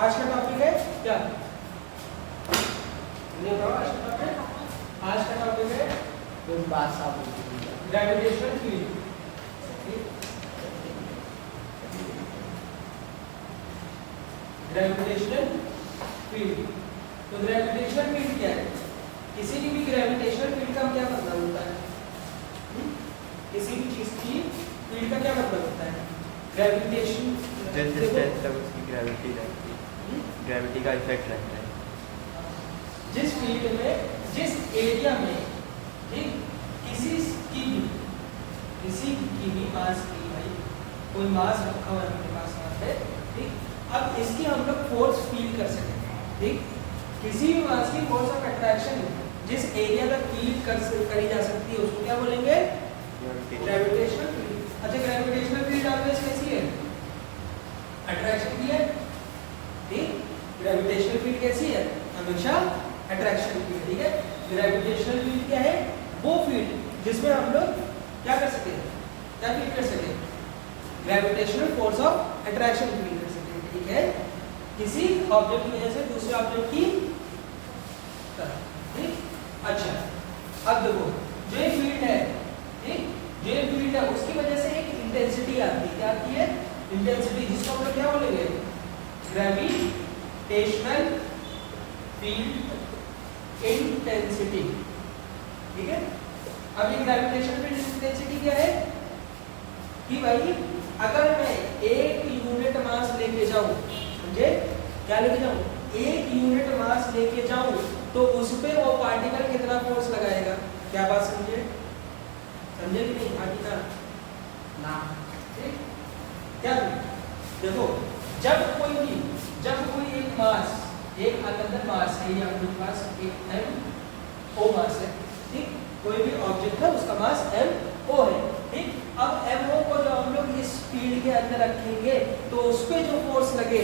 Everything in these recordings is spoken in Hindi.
आज का टॉपिक है क्या? आज का टॉपिक है ग्रेविटेशनल फील्ड। ग्रेविटेशनल फील्ड, तो ग्रेविटेशनल फील्ड क्या है? किसी भी ग्रेविटेशनल फील्ड का क्या मतलब होता है? किसी भी चीज की फील्ड का क्या मतलब होता है? ग्रेविटेशन उसकी ग्रेविटी रहती है, ग्रेविटी का इफेक्ट रहता है। जिस फील्ड में, जिस एरिया में ठीक किसी की भी मास की भाई कोई मास रखा हुआ है अपने पास यहाँ पे, ठीक। अब इसकी हम लोग फोर्स फील कर सकते हैं, ठीक। किसी भी मास की फोर्स ऑफ अट्रैक्शन जिस एरिया तक फील करी जा सकती है उसको क्या बोलेंगे? Gravitational field. अच्छा, ग्रेविटेशनल फील्ड ऑलवेज कैसी है? अट्रैक्शन की है, ठीक। ग्रेविटेशनल फील्ड कैसी है? हमेशा अट्रैक्शन की है, ठीक है। ग्रेविटेशनल फील्ड क्या है? वो फील्ड जिसमें हम लोग क्या कर सके, क्या फील कर सके? Gravitational force of attraction feel कर सके, ठीक है। किसी ऑब्जेक्ट की वजह से दूसरे ऑब्जेक्ट की तरफ, ठीक। अच्छा, अब देखो जो ये फील्ड है, ठीक, जो ये फील्ड है उसकी वजह से एक इंटेंसिटी आती है। क्या आती है? इंटेंसिटी, जिसको हम लोग क्या बोलेंगे? ग्रेविटेशनल फील्ड इंटेंसिटी, ठीक है। अब ये ग्रेविटेशनल फील्ड इंटेंसिटी क्या है कि भाई अगर मैं एक यूनिट मास लेके जाऊं, समझे? क्या लेके जाऊं? एक यूनिट मास लेके जाऊं तो उस पे वो पार्टिकल कितना फोर्स लगाएगा? क्या बात समझे? समझे कि नहीं? पार्टिकल ना, ठीक। क्या देखो, जब कोई एक मास, एक अनदर मास है, या आपके पास एक m o मास है, ठीक। कोई भी ऑब्जेक्ट है उसका मास m o है, ठीक। अब m o को जो हम लोग इस फील्ड के अंदर रखेंगे तो उस पे जो फोर्स लगे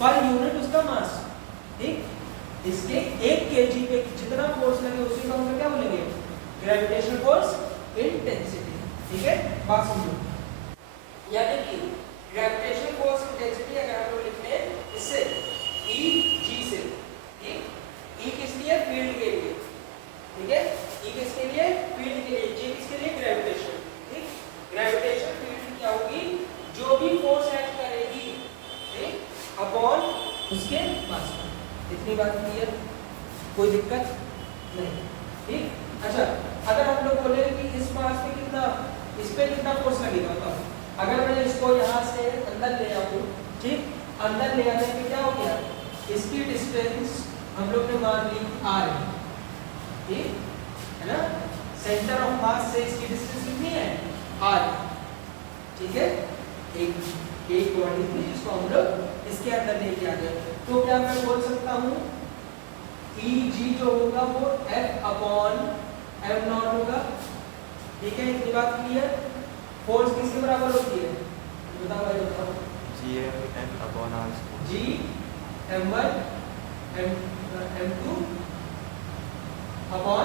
पर यूनिट उसका मास, ठीक। इसके 1 kg पे जितना फोर्स लगे उसी को हम लोग क्या बोलेंगे? ग्रेविटेशनल फोर्स इंटेंसिटी, ठीक है। बात समझो, यानी कि ग्रेविटेशनल फोर्स इंटेंसिटी अगर हम लोग लिखते हैं इससे E G से, ठीक। E किस लिए? फील्ड के लिए, ठीक है। E किसके लिए? फील्ड के लिए। G किसके लिए? ग्रेविटेशन, ठीक। ग्रेविटेशन फील्ड क्या होगी? जो भी फोर्स एक्ट करेगी, ठीक, अपॉन उसके मास पर। इतनी बात क्लियर? कोई दिक्कत नहीं, ठीक। अच्छा, अगर हम लोग बोले कि इस मास पे कितना, इस पे कितना फोर्स लगेगा, बताओ। अगर मैं इसको यहाँ से अंदर ले आऊँ, ठीक, अंदर ले आने पे क्या हो गया? इसकी डिस्टेंस हम लोग ने मान ली r है, ठीक है ना। सेंटर ऑफ मास से इसकी डिस्टेंस कितनी है? r, ठीक है। एक बॉडी थी जिसको हम लोग इसके अंदर लेके आ गए, तो क्या मैं बोल सकता हूँ Eg जो होगा वो F अपॉन m नॉट होगा, ठीक है। इतनी बात क्लियर? फोर्स किसके बराबर होती है? बताओ भाई, बताओ। Gm upon r square. G m1 m2 upon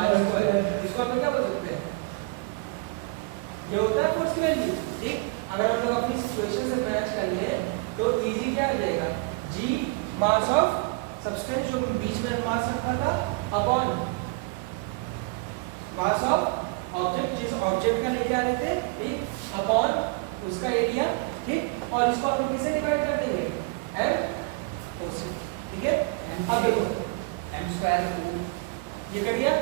r square. इसको हम लोग क्या बोल सकते हैं? ये होता है फोर्स की वैल्यू, ठीक। अगर हम लोग अपनी सिचुएशन से मैच कर ले तो Eg क्या आ जाएगा? G मास ऑफ सब्सटेंस जो बीच में मास रखा था अपॉन मास ऑफ ऑब्जेक्ट, जिस ऑब्जेक्ट का लेके आ रहे थे, ठीक, अपॉन उसका एरिया, ठीक। और इसको हम लोग किससे डिवाइड कर देंगे? m o से, ठीक है। अब देखो m स्क्वायर ये कट गया,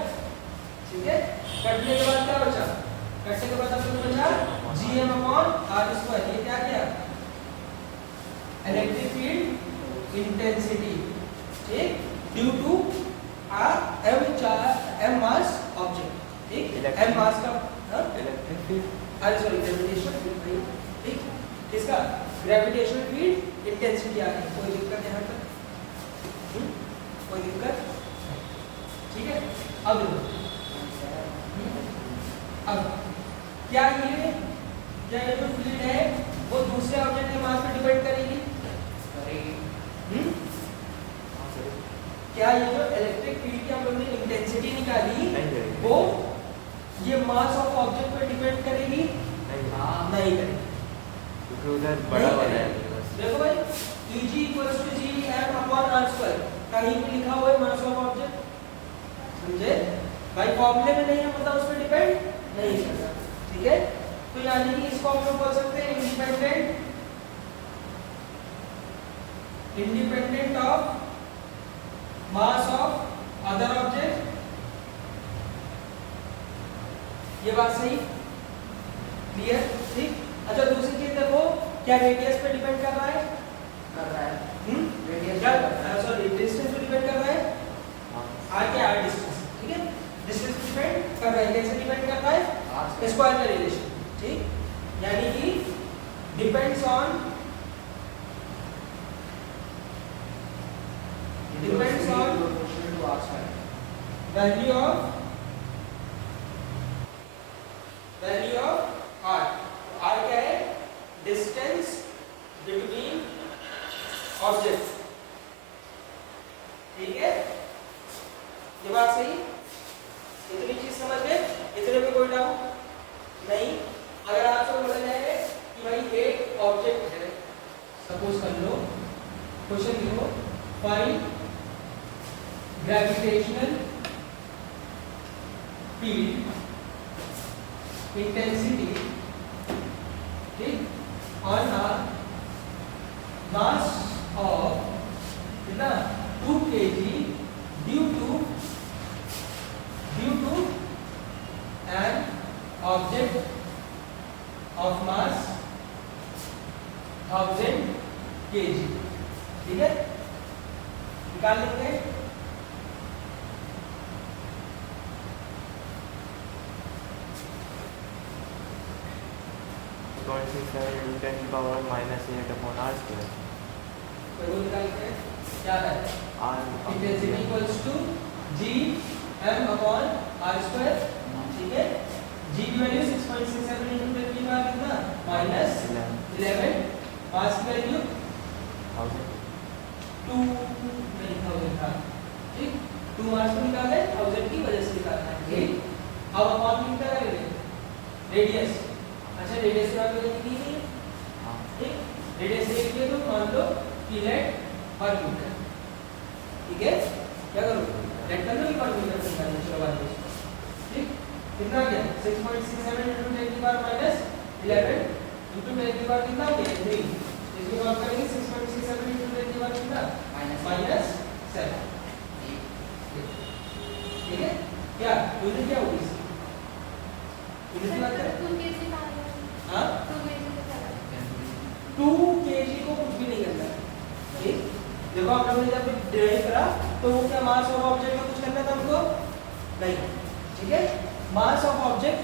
ठीक है। कटने के बाद क्या बचा? कटने के बाद हम लोग बचा Gm अपॉन r स्क्वायर। ये क्या किया? इलेक्ट्रिक फील्ड इंटेंसिटी, ठीक, due to m mass object, ठीक। m मास का इलेक्ट्रिक फील्ड, अरे सॉरी, ग्रेविटेशनल फील्ड, ठीक। किसका? ग्रेविटेशनल फील्ड इंटेंसिटी आ गई। कोई दिक्कत यहाँ तक? कोई दिक्कत? ठीक है। अब क्या ये जो फील्ड है वो दूसरे ऑब्जेक्ट के मास पे डिपेंड करेगी? क्या ये जो इलेक्ट्रिक फील्ड की हम लोग ने इंटेंसिटी निकाली वो ये मास ऑफ ऑब्जेक्ट पे डिपेंड करेगी? नहीं करेगी, क्योंकि उधर बड़ा वाला है। देखो भाई, Eg = G कहीं भी लिखा हुआ है मास ऑफ ऑब्जेक्ट, समझे भाई, फॉर्मूले में नहीं है मतलब उस पर डिपेंड नहीं करता, ठीक है। तो यानी कि इसको हम लोग बोल सकते हैं independent of mass of other object. ये बात सही, क्लियर, ठीक। अच्छा दूसरी चीज देखो, क्या रेडियस पे डिपेंड कर रहा है? कर रहा है, रेडियस सॉरी डिस्टेंस पे डिपेंड कर रहा है, आर के आर डिस्टेंस, ठीक है, डिस्टेंस पे डिपेंड कर रहा है। कैसे डिपेंड कर रहा है? स्क्वायर का रिलेशन, ठीक, यानी कि depends on value of R. R क्या है? डिस्टेंस बिटवीन ऑब्जेक्ट्स, ठीक है। ये बात सही, इतनी चीज समझ गए? इतने में कोई डाउट नहीं? अगर आपसे बोला जाए कि भाई एक ऑब्जेक्ट है, सपोज कर लो, क्वेश्चन लिखो, फाइंड ग्रेविटेशनल फील्ड इंटेंसिटी, ठीक, ऑन अ मास ऑफ कितना 2 kg due to an object of mass 1000 kg, ठीक है, निकाल लेंगे। क्या है? Intensity equals to G M upon R square, ठीक है। जी की वैल्यू 6.67 into 10 की पावर कितना? -11। मास की वैल्यू 2 नहीं 1000 था, ठीक, 2 मास को निकाला है, 1000 की वजह से निकालना है, ठीक। अब अपॉन कितना करेंगे? रेडियस, अच्छा रेडियस की वैल्यू की नहीं है, ठीक, रेडियस एक लिया तो मान लो कि लेट पर मीटर, ठीक है। क्या करो? लेट कर लो कि पर मीटर निकालना, चलो बात करो, ठीक। कितना गया? 6.67 into 10 की पावर -11 into 10 की पावर कितना हो गया? 3। इसको सॉल्व करेंगे, 6.67 into 10 की पावर कितना? -7, ठीक है। क्या यूनिट क्या होगी इसकी? यूनिट बात करें, 2 kg पावर, हां 2 kg का 2 kg को कुछ भी नहीं करना है, ठीक। देखो आप लोगों ने जब डिराइव करा तो वो क्या मास ऑफ ऑब्जेक्ट में कुछ करना था हमको? नहीं, ठीक है। मास ऑफ ऑब्जेक्ट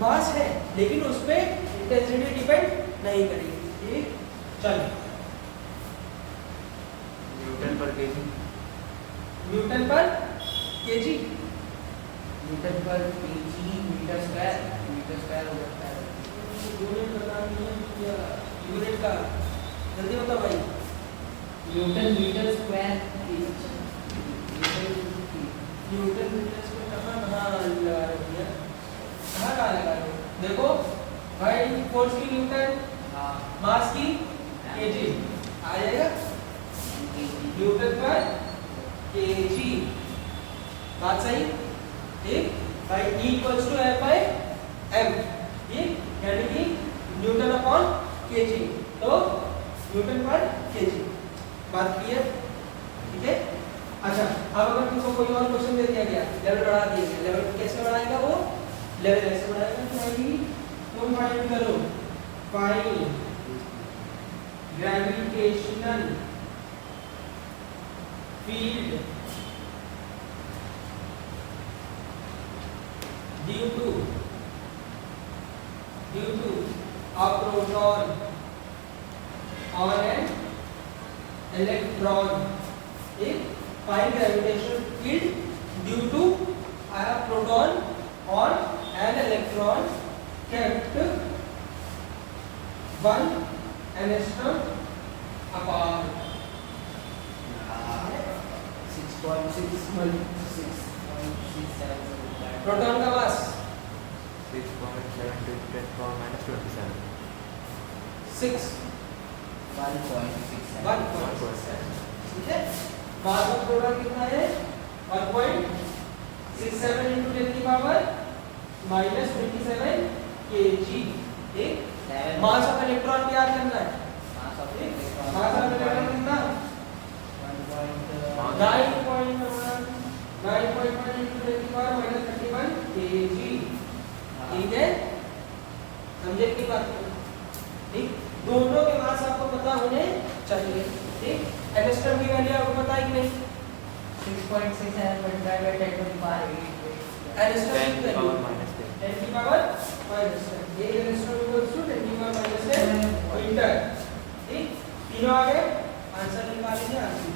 मास है, लेकिन उस पे इंटेंसिटी डिपेंड नहीं करेगी, ठीक। चलो न्यूटन पर केजी, न्यूटन पर केजी, मीटर पर केजी, मीटर स्क्वायर हो जाता है। यूनिट पता नहीं है क्या यूनिट का, जल्दी बताओ भाई। Newton metre square, newton metre square कहाँ लगा रही है? कहाँ लगा रहे हो? देखो भाई, फोर्स की न्यूटन, मास की केजी, आ जाएगा न्यूटन पर केजी, बात सही, ठीक भाई। E equals to F by M, ठीक, यानी कि न्यूटन अपॉन केजी, तो न्यूटन पर केजी, बात क्लियर, ठीक है। अच्छा अब अगर तुमको कोई और क्वेश्चन दे दिया गया, लेवल बढ़ा दिया गया, लेवल कैसे बढ़ाएगा वो? लेवल ऐसे बढ़ाएगा कि भाई तुम फाइंड करो, find gravitational field due to a proton on an electron, एक find gravitational field due to a proton on an electron kept 1 angstrom apart. 6.667 proton का मास 6.7 to 10 power minus 27. 6 1.67 1.67, ठीक है, मास ऑफ प्रोटॉन कितना है 1.67 into 10 की पावर -27 kg। ठीक, मास ऑफ इलेक्ट्रॉन भी याद करना है। Mass of mass of electron कितना 9.1 into 10 की पावर -31 kg। ठीक है, समझे की बात को? ठीक, दोनों के मास आपको पता होने चाहिए। ठीक, एंगस्ट्रॉम की वैल्यू आपको पता है कि नहीं? 6.67 multiplied by 10 to the power 8। Angstrom 10 की की वैल्यू पावर -10 10 की पावर -10, एक एंगस्ट्रॉम इक्वल्स टू 10 की पावर -10 मीटर। ठीक, तीनों आ गए, आंसर निकालेंगे आंसर।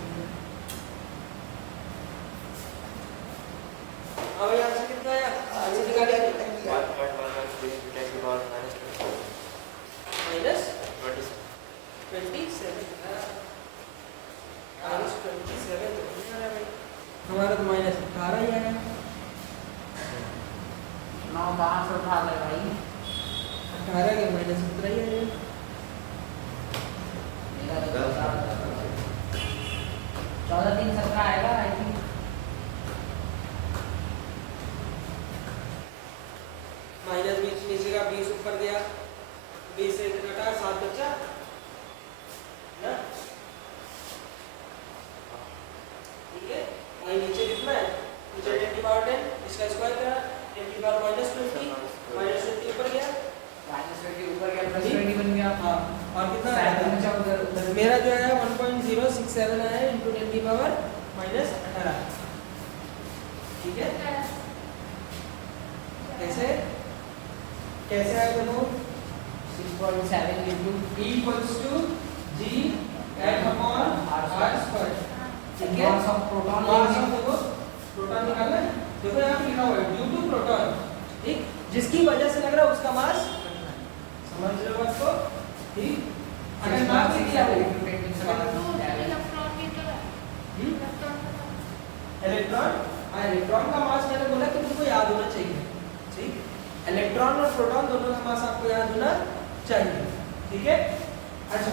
अब ये आंसर कितना है? आंसर निकालिए। 1.113 10 की पावर माइनस -27 27 हमारा तो -18 ही आया। 9 कहाँ से उठा ले भाई? 18 के -17 ही आया। मेरा तो 14 3 17 आएगा आई थिंक। माइनस 20 नीचे का 20 ऊपर गया, 20 से घटा 7 बचा ना। ठीक है, वही नीचे कितना है? नीचे 10 की पावर 10, इसका स्क्वायर करा 10 की पावर -20 -20 ऊपर गया, -20 ऊपर गया +20 बन गया। हाँ, और कितना आया? 7 बचा उधर उधर। मेरा जो है 1.067 आया into 10 की पावर -18। ठीक है, कैसे कैसे आया देखो? 6.7 into E equals to G F upon R square। ठीक है, mass of proton mass of देखो प्रोटॉन निकालना है। देखो यहाँ पे लिखा हुआ है ड्यू टू प्रोटॉन। ठीक, जिसकी वजह से लग रहा है उसका मास, समझ लो बात को। ठीक, अगर नाम से दिया हो इलेक्ट्रॉन, हाँ इलेक्ट्रॉन का मास मैंने बोला कि तुमको याद होना चाहिए। ठीक, इलेक्ट्रॉन और प्रोटॉन दोनों का मास आपको याद होना चाहिए। ठीक है, अच्छा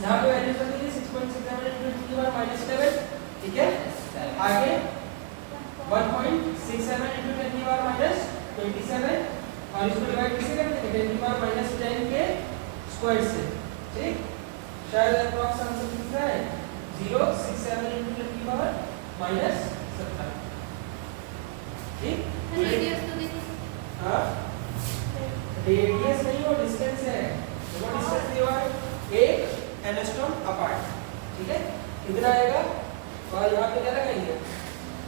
यहाँ पे वैल्यू कर दीजिए 6.67 into 10 की पावर -7। ठीक है, आगे 1.67 into 10 की पावर -27 और इसको डिवाइड किससे करेंगे? 10 की पावर -10 के स्क्वायर से। ठीक, शायद अप्रॉक्स आंसर कितना है? 0.67 into 10 की पावर -17। ठीक, हाँ रेडियस नहीं वो डिस्टेंस है। वो डिस्टेंस दिया है 1 एंगस्ट्रॉम अपार्ट। ठीक है, कितना आएगा? और यहाँ पे क्या लगाएंगे?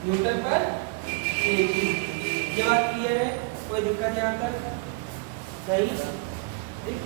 न्यूटन पर केजी। ये बात क्लियर है? कोई दिक्कत यहाँ तक नहीं? ठीक,